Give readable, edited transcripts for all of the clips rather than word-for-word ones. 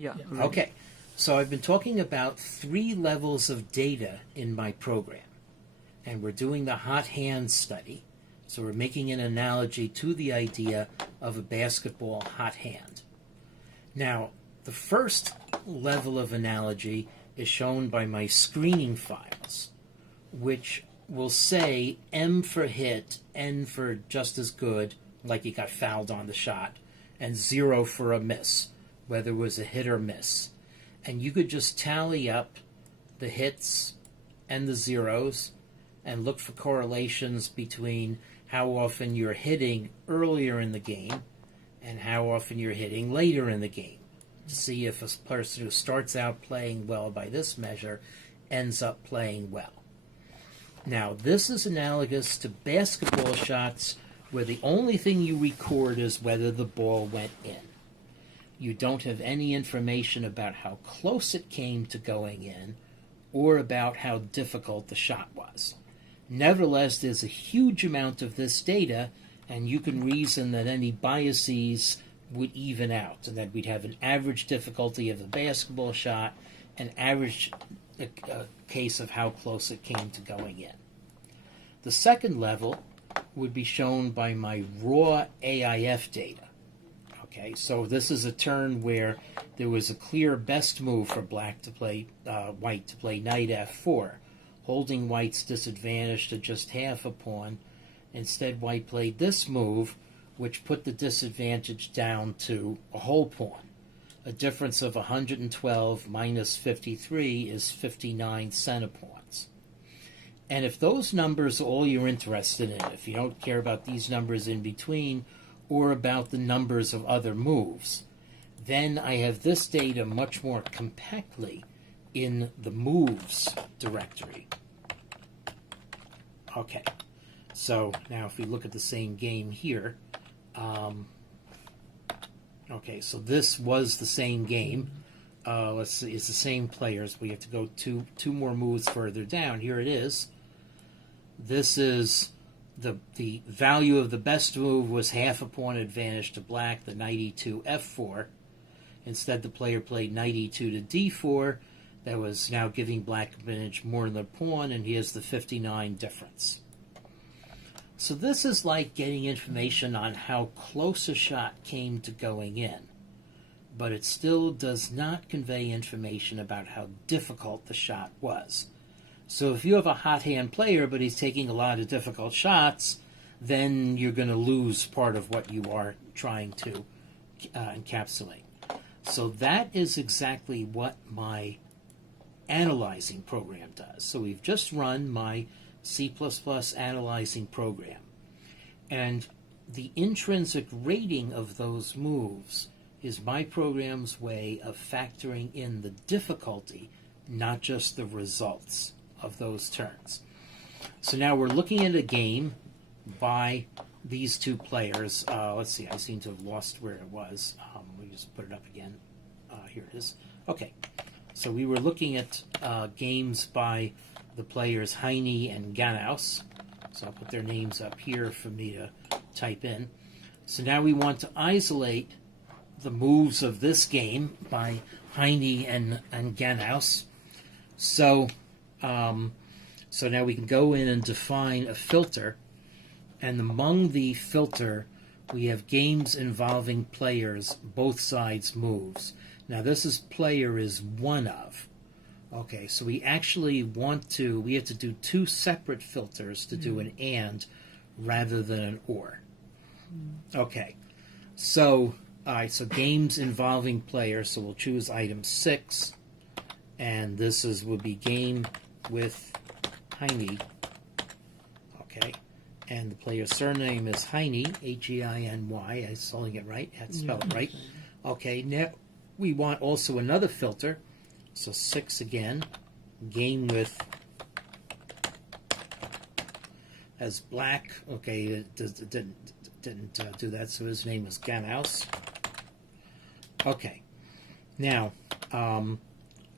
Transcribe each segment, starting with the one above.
Yeah. Right. Okay. So I've been talking about 3 levels of data in my program. And we're doing the hot hand study. So we're making an analogy to the idea of a basketball hot hand. Now, the first level of analogy is shown by my screening files, which will say M for hit, N for just as good, like you got fouled on the shot, and 0 for a miss, whether it was a hit or miss. And you could just tally up the hits and the zeros and look for correlations between how often you're hitting earlier in the game and how often you're hitting later in the game, to see if a person who starts out playing well by this measure ends up playing well. Now, this is analogous to basketball shots where the only thing you record is whether the ball went in. You don't have any information about how close it came to going in or about how difficult the shot was. Nevertheless, there's a huge amount of this data, and you can reason that any biases would even out, and that we'd have an average difficulty of a basketball shot, an average case of how close it came to going in. The second level would be shown by my raw AIF data. Okay, so this is a turn where there was a clear best move for black to play, white to play knight f4, holding white's disadvantage to just half a pawn. Instead, white played this move, which put the disadvantage down to a whole pawn. A difference of 112 minus 53 is 59 centipawns. And if those numbers are all you're interested in, if you don't care about these numbers in between or about the numbers of other moves, then I have this data much more compactly in the moves directory. Okay, so now if we look at the same game here, okay, so this was the same game. Let's see, it's the same players. We have to go two more moves further down. Here it is. This is the value of the best move was half a pawn advantage to black, the knight e2 f4. Instead, the player played knight e2 to d4. That was now giving black advantage more than the pawn, and here's the 59 difference. So this is like getting information on how close a shot came to going in, but it still does not convey information about how difficult the shot was. So if you have a hot hand player, but he's taking a lot of difficult shots, then you're going to lose part of what you are trying to encapsulate. So that is exactly what my analyzing program does. So we've just run my C++ analyzing program. And the intrinsic rating of those moves is my program's way of factoring in the difficulty, not just the results of those turns. So now we're looking at a game by these two players. Let's see, I seem to have lost where it was. Let me just put it up again. Here it is. Okay, so we were looking at games by the players Heine and Ganaus. So I'll put their names up here for me to type in. So now we want to isolate the moves of this game by Heine and Ganaus. So now we can go in and define a filter, and among the filter we have games involving players, both sides moves. Now this is player is one of. Okay, so we actually we have to do two separate filters to do an and rather than an or. Okay, so all right, so games involving players, so we'll choose item 6, and this would be game with Heine. Okay, and the player's surname is Heine, H-E-I-N-Y. I'm spelling it right. I had to spell it right. Okay, now we want also another filter. So 6 again, game with as black. Okay, it didn't do that, so his name is Ganaus. Okay, now, all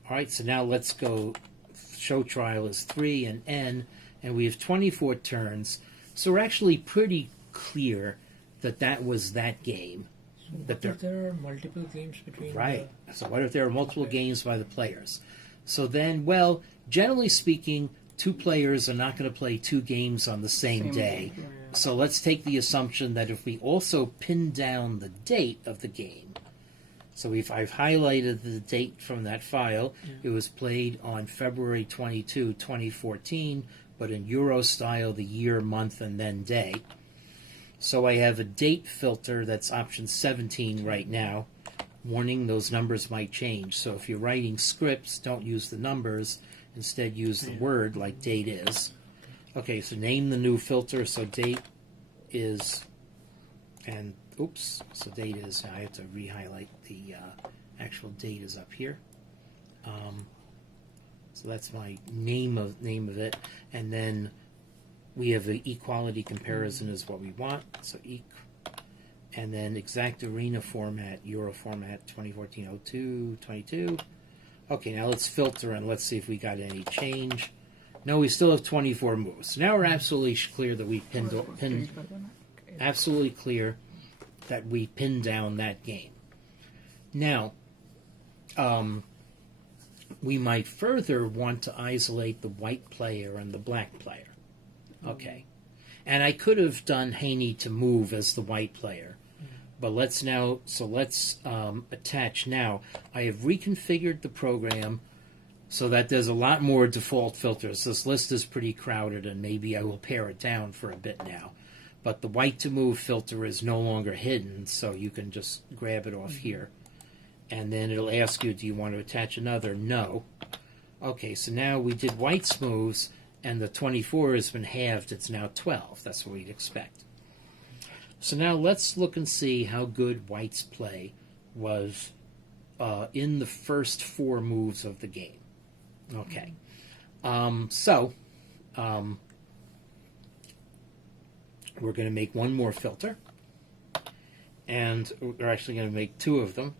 right, so now let's go. Show trial is 3 and N, and we have 24 turns. So we're actually pretty clear that that was that game. What if there are multiple games between? Right. So what if there are multiple games by the players? So then, well, generally speaking, two players are not going to play two games on the same day. Game. So let's take the assumption that if we also pin down the date of the game, so if I've highlighted the date from that file, it was played on February 22, 2014, but in Euro style, the year, month, and then day. So I have a date filter that's option 17 right now. Warning, those numbers might change. So if you're writing scripts, don't use the numbers. Instead, use the word like date is. Okay, so name the new filter. So date is, and oops, so date is, I have to re-highlight the actual date is up here. So that's my name of it. And then we have the equality comparison is what we want. So and then exact arena format, Euro format, 2014-02-22. Okay, now let's filter and let's see if we got any change. No, we still have 24 moves. So now we're absolutely clear that we pinned absolutely clear that we pinned down that game. Now, we might further want to isolate the white player and the black player. Okay. And I could have done Haney to move as the white player. But let's attach now. I have reconfigured the program so that there's a lot more default filters. This list is pretty crowded, and maybe I will pare it down for a bit now. But the white to move filter is no longer hidden, so you can just grab it off here. And then it'll ask you, do you want to attach another? No. Okay, so now we did white's moves, and the 24 has been halved. It's now 12. That's what we'd expect. So now let's look and see how good white's play was in the first four moves of the game. Okay. We're going to make one more filter. And we're actually going to make two of them.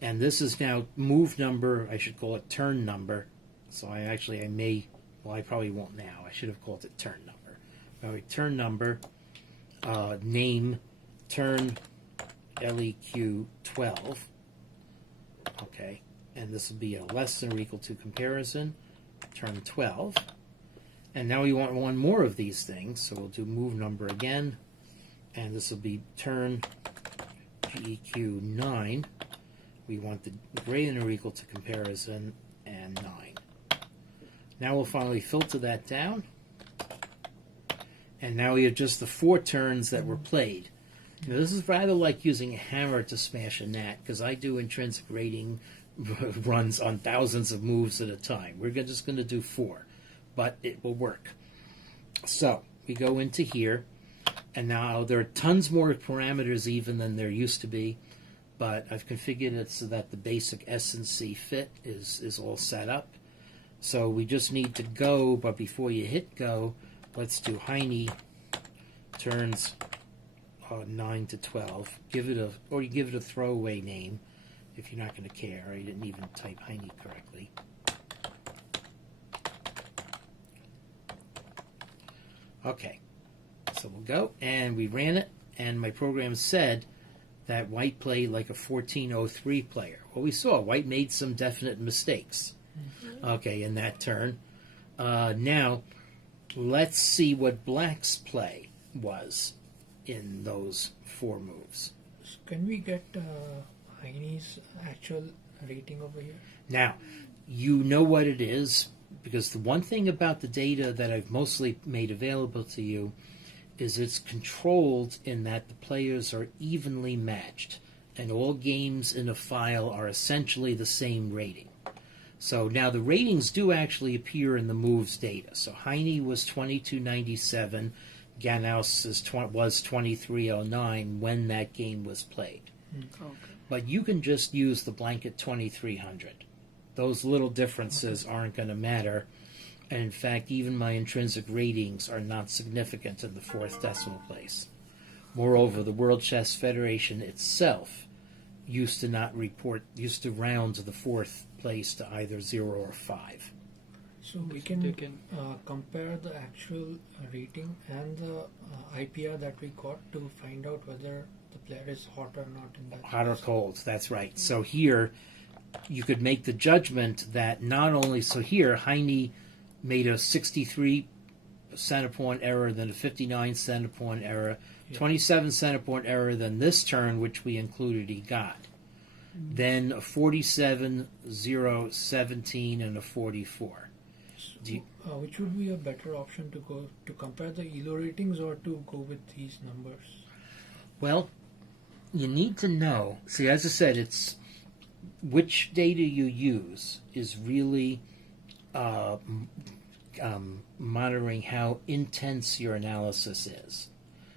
And this is now move number, I should call it turn number. So I probably won't now. I should have called it turn number. All right, turn number. Name turn LEQ 12. Okay, and this will be a less than or equal to comparison, turn 12. And now we want one more of these things, so we'll do move number again, and this will be turn GEQ 9. We want the greater than or equal to comparison and 9. Now we'll finally filter that down. And now we have just the four turns that were played. Now, this is rather like using a hammer to smash a gnat, because I do intrinsic rating runs on thousands of moves at a time. We're just going to do 4, but it will work. So we go into here, and now there are tons more parameters even than there used to be, but I've configured it so that the basic S and C fit is all set up. So we just need to go, but before you hit go, let's do Heine turns 9 to 12. Give it a throwaway name if you're not going to care. I didn't even type Heine correctly. Okay, so we'll go, and we ran it, and my program said that white played like a 1403 player. Well, we saw white made some definite mistakes. Okay, in that turn. Now, let's see what black's play was in those 4 moves. So can we get Heine's actual rating over here? Now, you know what it is, because the one thing about the data that I've mostly made available to you is it's controlled in that the players are evenly matched, and all games in a file are essentially the same rating. So now the ratings do actually appear in the moves data. So Heine was 2297, Ganaus was 2309 when that game was played. Okay. But you can just use the blanket 2300. Those little differences aren't going to matter. And in fact, even my intrinsic ratings are not significant in the 4th decimal place. Moreover, the World Chess Federation itself used to round to the 4th place to either 0 or 5. So we can compare the actual rating and the IPR that we got to find out whether the player is hot or not in that. Hot or cold, that's right. So here, you could make the judgment that not only, so here, Heine made a 63 center point error, then a 59 center point error, 27 center point error, then this turn, which we included, he got. Then a 47, 0, 17, and a 44. Which would be a better option to go to compare the ELO ratings or to go with these numbers? Well, you need to know. See, as I said, it's which data you use is really monitoring how intense your analysis is.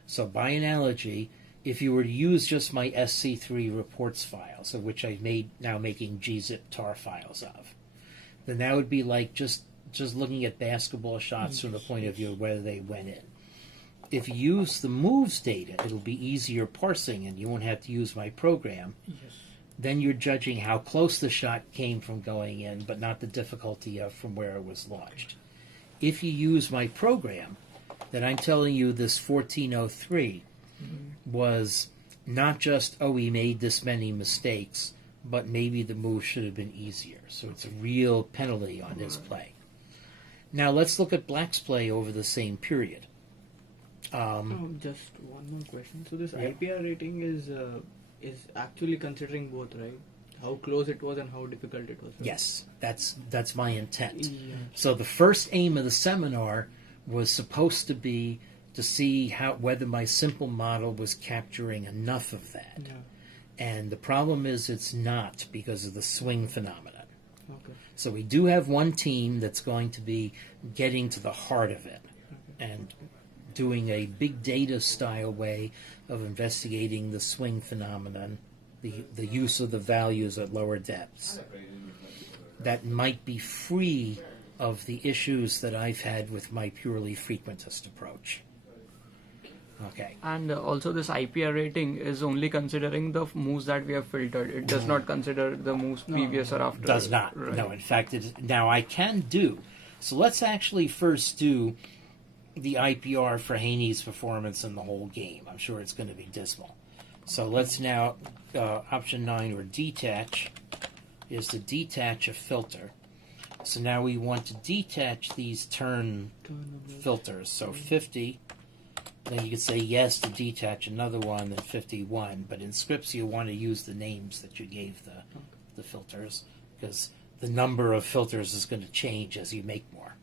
So, by analogy, if you were to use just my SC3 reports files, of which I've now making gzip tar files of, then that would be like just looking at basketball shots from the point of view of whether they went in. If you use the moves data, it'll be easier parsing and you won't have to use my program. Yes. Then you're judging how close the shot came from going in, but not the difficulty of from where it was launched. If you use my program, then I'm telling you this 1403 was not just, oh, he made this many mistakes, but maybe the move should have been easier. So it's a real penalty on his play. Now let's look at Black's play over the same period. Just one more question. So this IPR rating is actually considering both, right? How close it was and how difficult it was. Right? Yes, that's my intent. Yeah. So the first aim of the seminar was supposed to be to see whether my simple model was capturing enough of that. Yeah. And the problem is it's not because of the swing phenomenon. Okay. So we do have one team that's going to be getting to the heart of it and doing a big data style way of investigating the swing phenomenon, the use of the values at lower depths. That might be free of the issues that I've had with my purely frequentist approach. Okay. And also this IPR rating is only considering the moves that we have filtered. It does not consider the moves previous or after. Does not. Right. No, in fact, now I can do. So let's actually first do the IPR for Haney's performance in the whole game. I'm sure it's going to be dismal. So let's now, option 9 or detach is to detach a filter. So now we want to detach these turn filters. So 50, then you could say yes to detach another one, then 51. But in scripts, you want to use the names that you gave the filters, because the number of filters is going to change as you make more.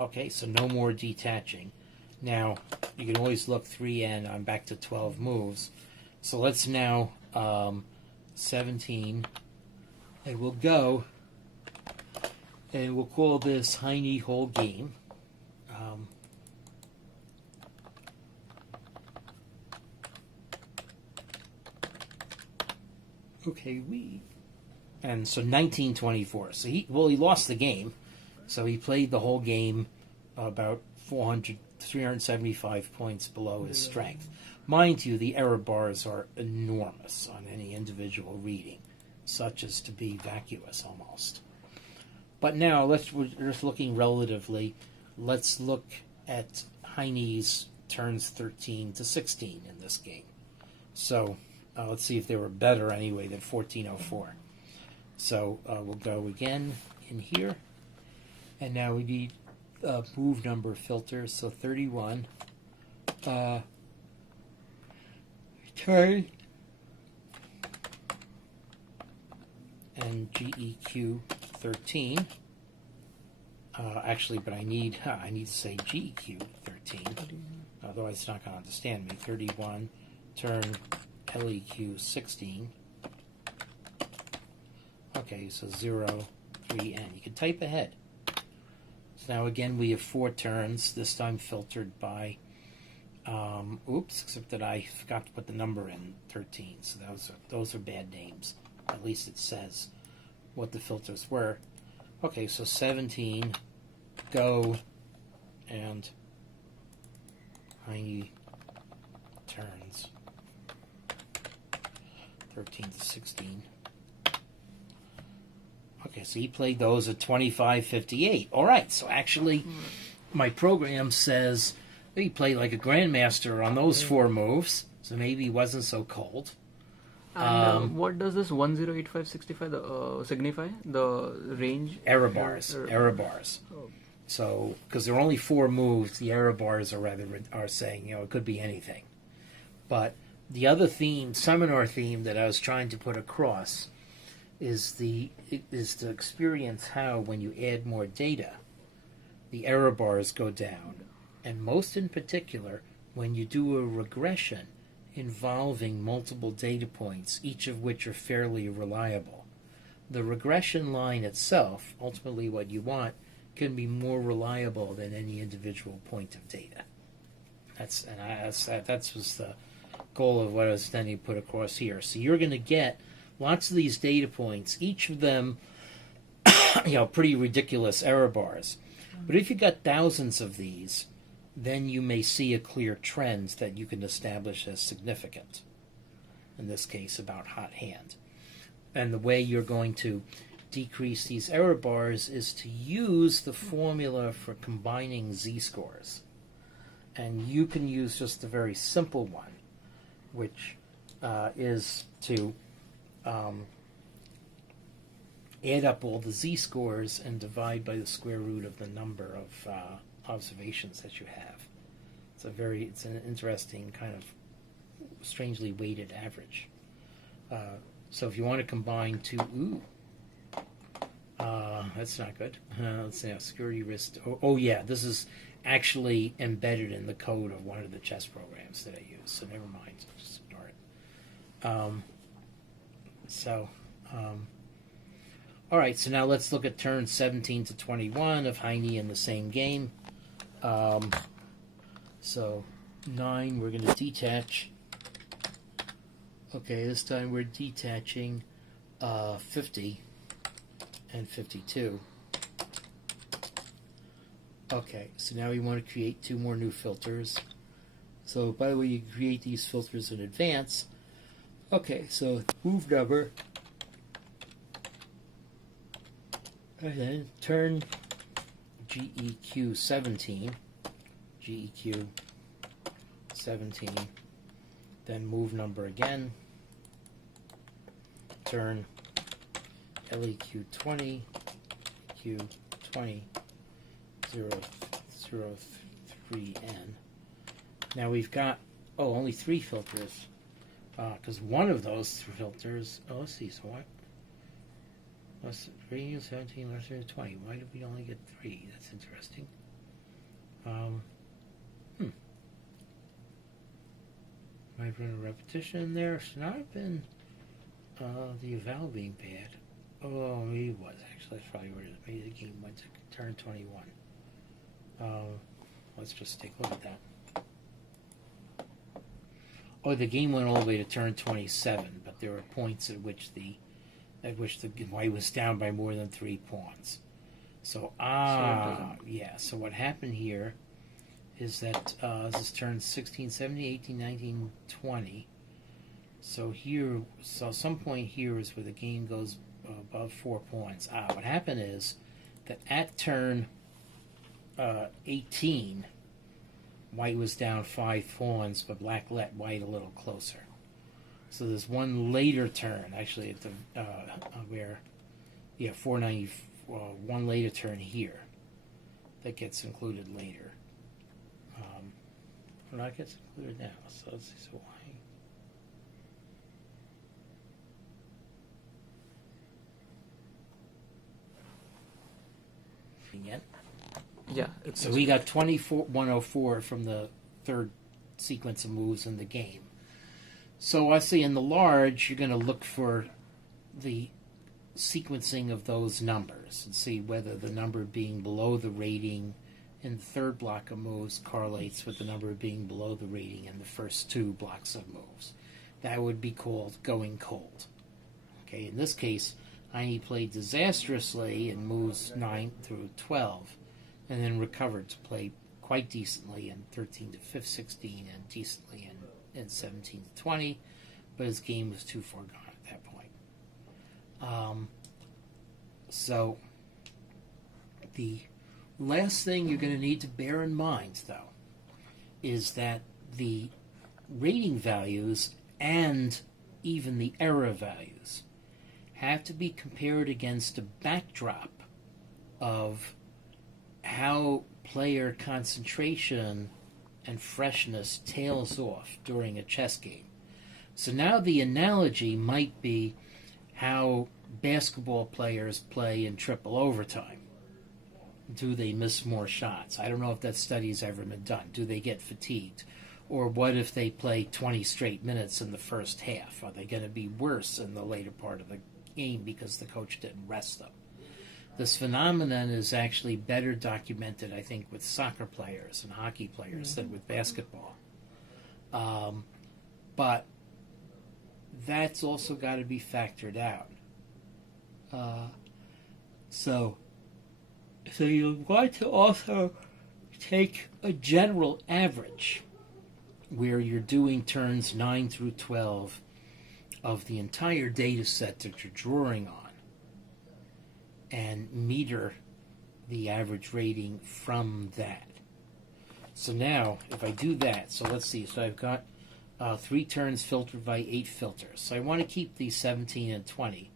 Okay, so no more detaching. Now, you can always look 3N, I'm back to 12 moves. So let's now, 17, and we'll go, and we'll call this Heine whole game. Okay, and so 1924. So he lost the game. So he played the whole game about 375 points below his strength. Mind you, the error bars are enormous on any individual reading, such as to be vacuous almost. But now, we're just looking relatively. Let's look at Heine's turns 13 to 16 in this game. So let's see if they were better anyway than 1404. So we'll go again in here. And now we need move number filters. So 31. Turn. And GEQ 13. Actually, but I need to say GEQ 13. Otherwise, it's not going to understand me. 31. Turn LEQ 16. Okay, so 0, 3N. You can type ahead. So now again we have 4 turns, this time filtered by, except that I forgot to put the number in 13, so those are bad names. At least it says what the filters were. Okay, so 17, go, and Heine turns 13 to 16. Okay, so he played those at 25.58. All right, so actually my program says He played like a grandmaster on those 4 moves, so maybe he wasn't so cold. And what does this 108565 signify? The range? Error bars. Error bars. Oh. So, because there are only 4 moves, the error bars are saying, it could be anything. But the other theme, seminar theme that I was trying to put across is to experience how when you add more data, the error bars go down. And most in particular, when you do a regression involving multiple data points, each of which are fairly reliable. The regression line itself, ultimately what you want, can be more reliable than any individual point of data. That was the goal of what I was intending to put across here. So you're going to get lots of these data points, each of them, pretty ridiculous error bars. But if you got thousands of these, then you may see a clear trend that you can establish as significant. In this case, about hot hand. And the way you're going to decrease these error bars is to use the formula for combining z-scores. And you can use just a very simple one, which is to add up all the z-scores and divide by the square root of the number of observations that you have. It's an interesting kind of strangely weighted average. So if you want to combine two, that's not good. Let's see, security risk. Oh yeah, this is actually embedded in the code of one of the chess programs that I use. So never mind, just ignore it. All right, so now let's look at turns 17 to 21 of Heine in the same game. So 9, we're going to detach. Okay, this time we're detaching 50 and 52. Okay, so now we want to create 2 more new filters. So, by the way, you create these filters in advance. Okay, so move number. And then turn GEQ 17. GEQ 17. Then move number again. Turn LEQ 20. Q20. 003N. Now we've got, only 3 filters. Because one of those filters, let's see, so what? Rating 17, lesser than 20. Why did we only get 3? That's interesting. Might have been a repetition there. Should not have been the eval being bad. Oh, maybe it was actually. That's probably where maybe the game went to turn 21. Let's just take a look at that. Oh, the game went all the way to turn 27, but there were points at which the white was down by more than 3 pawns. So So what happened here is that this is turn 16, 17, 18, 19, 20. So some point here is where the game goes above 4 pawns. What happened is that at turn 18, white was down 5 pawns, but black let white a little closer. So there's one later turn, actually, at the 490, one later turn here that gets included later. That gets included now. So let's see. So why? Again. Yeah. So we got 104 from the third sequence of moves in the game. So I see in the large, you're going to look for the sequencing of those numbers and see whether the number being below the rating in the third block of moves correlates with the number being below the rating in the first 2 blocks of moves. That would be called going cold. Okay, in this case, Heine played disastrously in moves 9 through 12, and then recovered to play quite decently in 13 to 16 and decently in 17 to 20, but his game was too far gone at that point. So the last thing you're going to need to bear in mind, though, is that the rating values and even the error values have to be compared against a backdrop of how player concentration and freshness tails off during a chess game. So now the analogy might be how basketball players play in triple overtime. Do they miss more shots? I don't know if that study has ever been done. Do they get fatigued? Or what if they play 20 straight minutes in the first half? Are they going to be worse in the later part of the game because the coach didn't rest them? This phenomenon is actually better documented, I think, with soccer players and hockey players than with basketball. But that's also got to be factored out. So you want to also take a general average where you're doing turns 9 through 12 of the entire data set that you're drawing on and meter the average rating from that. So now, if I do that, so let's see, so I've got 3 turns filtered by 8 filters. So I want to keep these 17 and 20,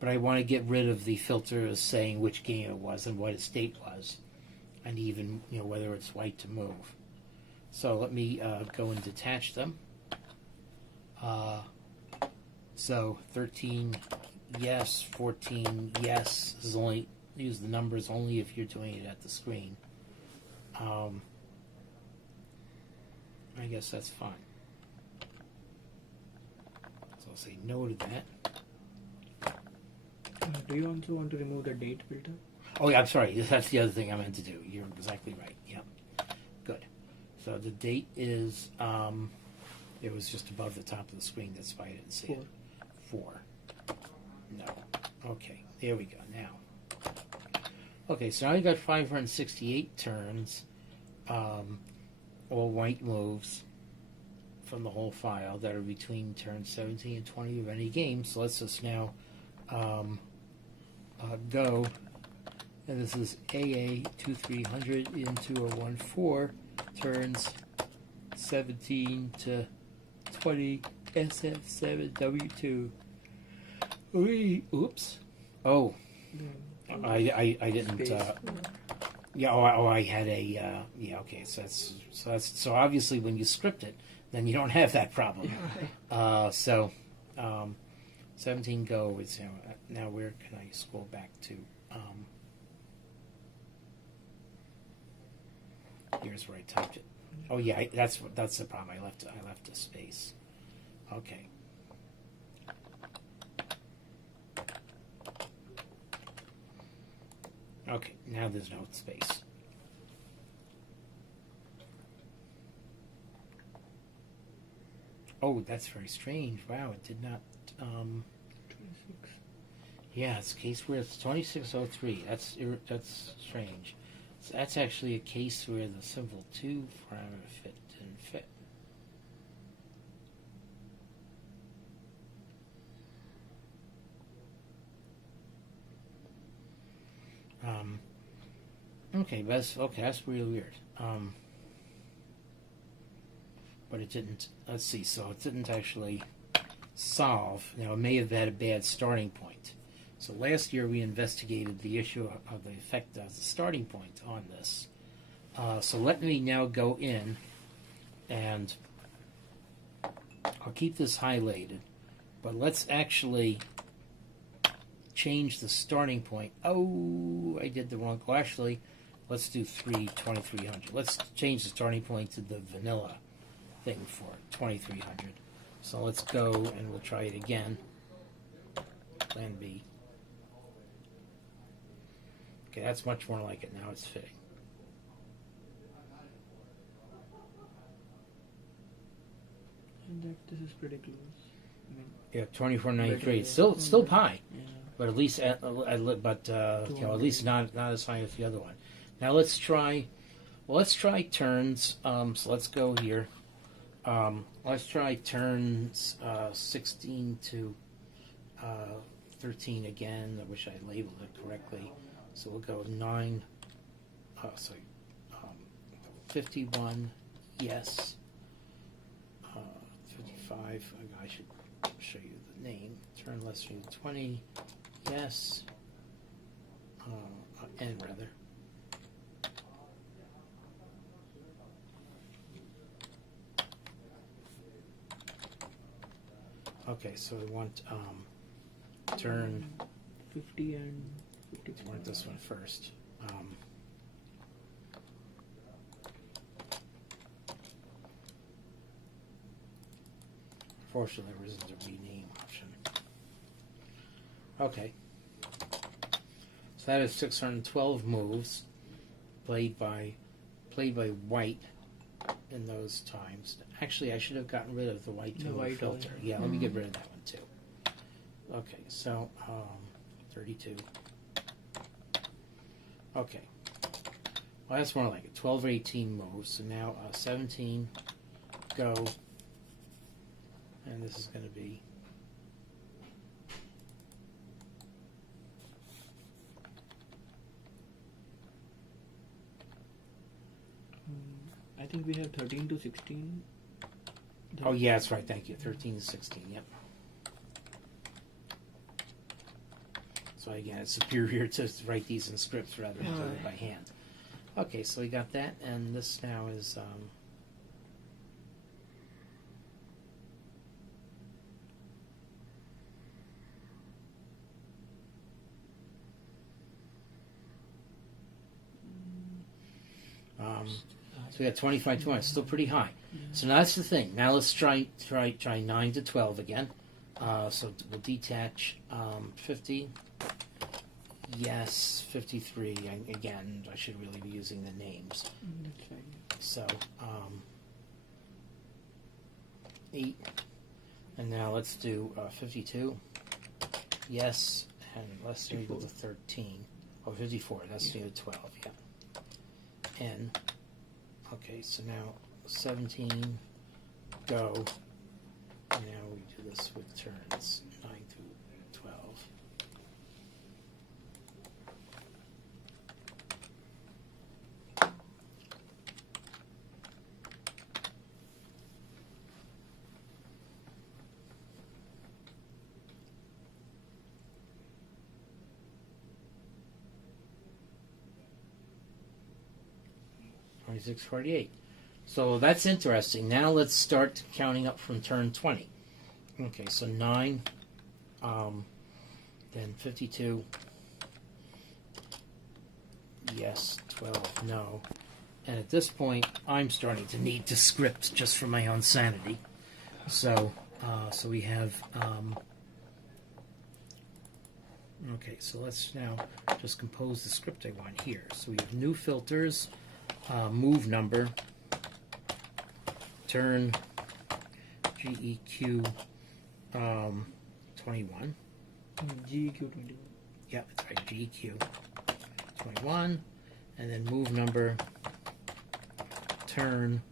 but I want to get rid of the filters saying which game it was and what its date was, and even whether it's white to move. So let me go and detach them. So 13, yes. 14, yes. This is only use the numbers only if you're doing it at the screen. I guess that's fine. So I'll say no to that. Do you also want to remove the date filter? Oh yeah, I'm sorry. That's the other thing I meant to do. You're exactly right. Yep. Good. So the date is, it was just above the top of the screen. That's why I didn't see it. 4. No. Okay. There we go. Now. Okay. So now I got 568 turns, all white moves from the whole file that are between turns 17 and 20 of any game. So let's just now go. And this is AA 2300 into a 1-4 turns 17 to 20 SF7W2. Oops. Oh, I didn't. Yeah. Oh, I had a. Yeah. Okay. So obviously when you script it, then you don't have that problem. 17 go is now. Where can I scroll back to? Here's where I typed it. Oh yeah, that's the problem. I left a space. Okay. Okay, now there's no space. Oh, that's very strange. Wow, it did not. 26. Yeah, it's a case where it's 2603. That's strange. So that's actually a case where the symbol 2 parameter fit didn't fit. Okay, that's really weird. But it didn't. Let's see. So it didn't actually solve. Now it may have had a bad starting point. So last year we investigated the issue of the effect as a starting point on this. So let me now go in and I'll keep this highlighted, but let's actually change the starting point. Oh, I did the wrong. Well, actually, let's do 2300. Let's change the starting point to the vanilla thing for 2300. So let's go and we'll try it again. Plan B. Okay, that's much more like it now. It's fitting. And this is pretty close. Yeah, 2493. Still high, Yeah. but at least at least not as high as the other one. Now let's try. Well, let's try turns. So let's go here. Let's try turns 16 to 13 again. I wish I labeled it correctly. So we'll go 9. 51. yes. 55, I should show you the name. Turn less than 20, yes. N rather. Okay, so we want turn 50 and 50. We want this one first. Fortunately, there isn't a rename option. Okay. So that is 612 moves played by white in those times. Actually, I should have gotten rid of the white The tone white filter. one. Yeah, let me get rid of that one too. Okay, so 32. Okay. Well, that's more like it. 12 or 18 moves. So now 17, go. And this is going to be I think we have 13 to 16. oh yeah, that's right. Thank you. 13 to 16. Yep. So again, it's superior to write these in scripts rather than do it by hand. Okay, so we got that, and this now is. So we got 25 to 1. It's still pretty high. So now that's the thing. Now let's try 9 to 12 again. So we'll detach 50. Yes, 53. Again, I should really be using the names. That's fine. So 8. And now let's do 52. Yes, and let's do equal to 13. Oh, 54. That's the 12. Yeah. N. Okay, so now 17, go, and now we do this with turns, 9 through 12. $26.48. So that's interesting. Now let's start counting up from turn 20. Okay, so 9, then 52. Yes, 12, no. And at this point, I'm starting to need to script just for my own sanity. So we have. Okay, so let's now just compose the script I want here. So we have new filters. Move number, turn GEQ 21. GEQ 21. Yeah, that's right, GEQ 21. And then move number, turn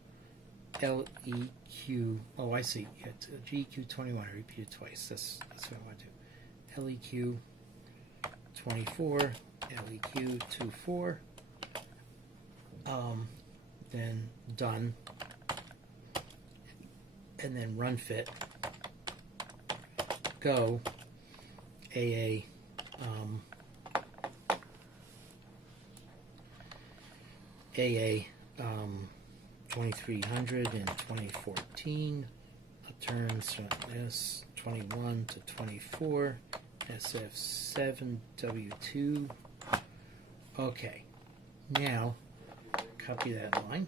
LEQ. Oh, I see. Yeah, GEQ 21. I repeated twice. That's what I want to do. LEQ 24, LEQ 24. Then done, and then run fit, go, AA, 2300 in 2014, turns S 21 to 24, SF7 W2. Okay, now. Copy that line.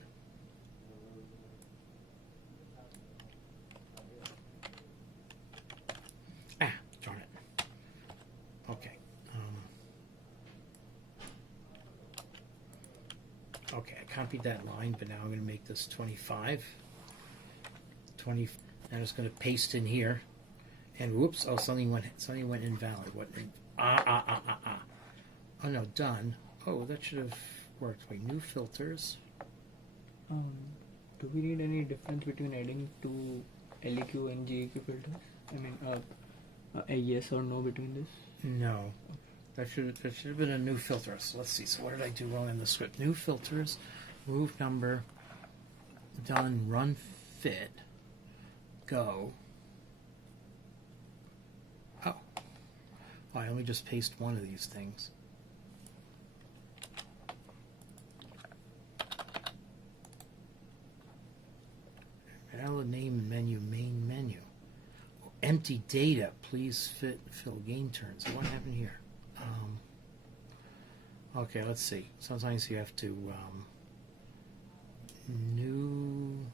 Ah, darn it. Okay. Okay, I copied that line, but now I'm going to make this 25. 20. I'm just going to paste in here. And whoops! Oh, something went invalid. What? Oh no, done. Oh, that should have worked. Wait, new filters. Do we need any difference between adding two LEQ and GEQ filters? I mean, a yes or no between this? No. That should have been a new filter. So let's see. So what did I do wrong in the script? New filters, move number, done, run fit, go. Oh, I only just paste one of these things. Valid name menu, main menu. Oh, empty data, please fill game turns. What happened here? Okay, let's see. Sometimes you have to new.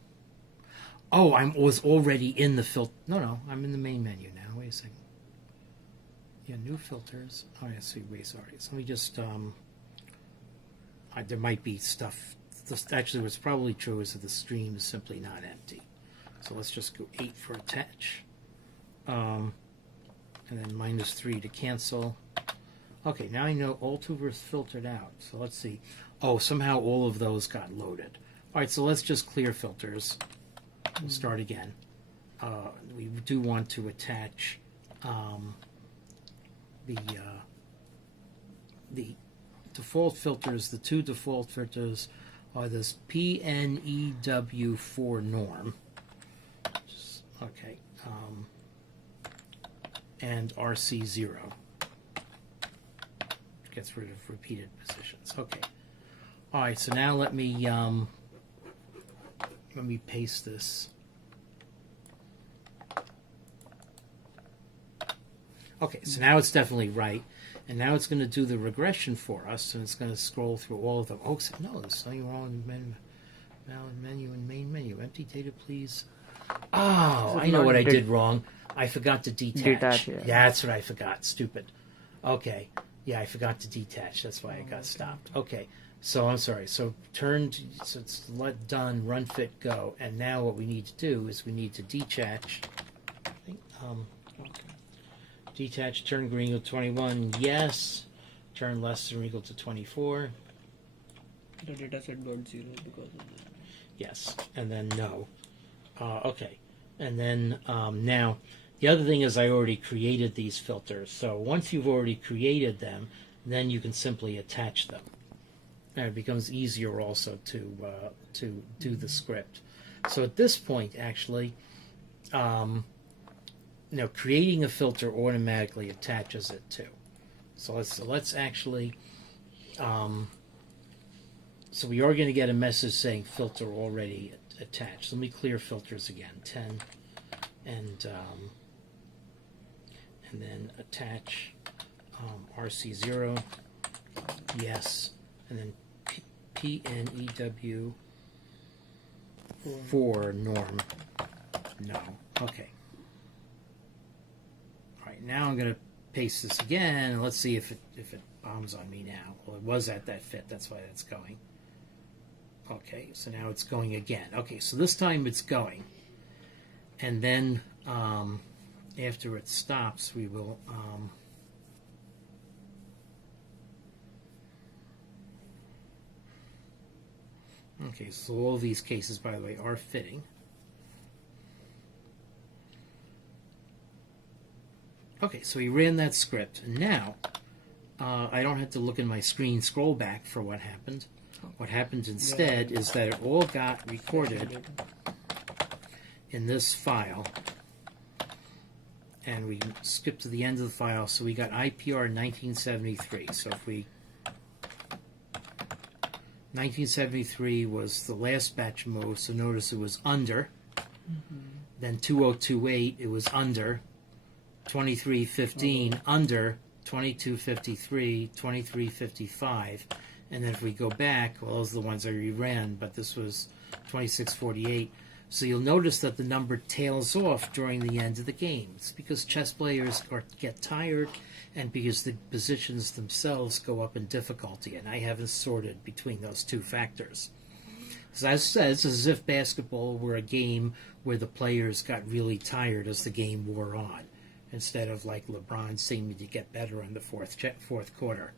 Oh, I was already in the filter. No, I'm in the main menu now. Wait a second. Yeah, new filters. Oh, yeah, see, wait, sorry. So let me just. There might be stuff. Actually, what's probably true is that the stream is simply not empty. So let's just go 8 for attach. And then -3 to cancel. Okay, now I know all two were filtered out. So let's see. Oh, somehow all of those got loaded. All right, so let's just clear filters. We'll start again. We do want to attach the default filters. The two default filters are this PNEW4 norm. Okay. And RC0. Which gets rid of repeated positions. Okay. All right, so now let me paste this. Okay, so now it's definitely right. And now it's going to do the regression for us, and it's going to scroll through all of them. Oh, no, there's something wrong in menu and main menu. Empty data, please. Oh, I know what I did wrong. I forgot to detach. Yeah. That's what I forgot. Stupid. Okay. Yeah, I forgot to detach. That's why I got stopped. Okay. So I'm sorry. So so it's done, run fit, go. And now what we need to do is we need to detach. I think, detach, turn green equal to 21, yes. Turn less than or equal to 24. The data set got 0 because of that. Yes, and then no. Okay, and then now the other thing is I already created these filters. So once you've already created them, then you can simply attach them. And it becomes easier also to do the script. So at this point, actually, creating a filter automatically attaches it too. So let's actually. So we are going to get a message saying filter already attached. Let me clear filters again. 10 and then attach RC0, yes, and then PNEW4 norm, no. Okay. All right, now I'm going to paste this again, and let's see if it bombs on me now. Well, it was at that fit, that's why that's going. Okay, so now it's going again. Okay, so this time it's going. And then after it stops, we will... okay, so all these cases, by the way, are fitting. Okay, so we ran that script. And now, I don't have to look in my screen, scroll back for what happened. What happened instead is that it all got recorded in this file. And we skipped to the end of the file, so we got IPR 1973. So if we... 1973 was the last batch of moves, so notice it was under. Then 2028, it was under. 2315, under. 2253, 2355. And then if we go back, well, those are the ones I reran, but this was 2648. So you'll notice that the number tails off during the end of the game. It's because chess players get tired and because the positions themselves go up in difficulty. And I haven't sorted between those two factors. So as I said, it's as if basketball were a game where the players got really tired as the game wore on, instead of like LeBron seeming to get better in the fourth quarter.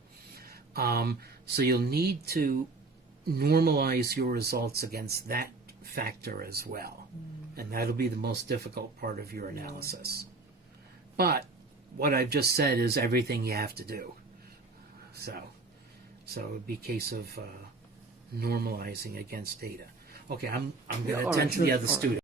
So you'll need to normalize your results against that factor as well. And that'll be the most difficult part of your analysis. But what I've just said is everything you have to do. So it would be a case of normalizing against data. Okay, I'm going Yeah, to all attend right, to the sure, other all right. student.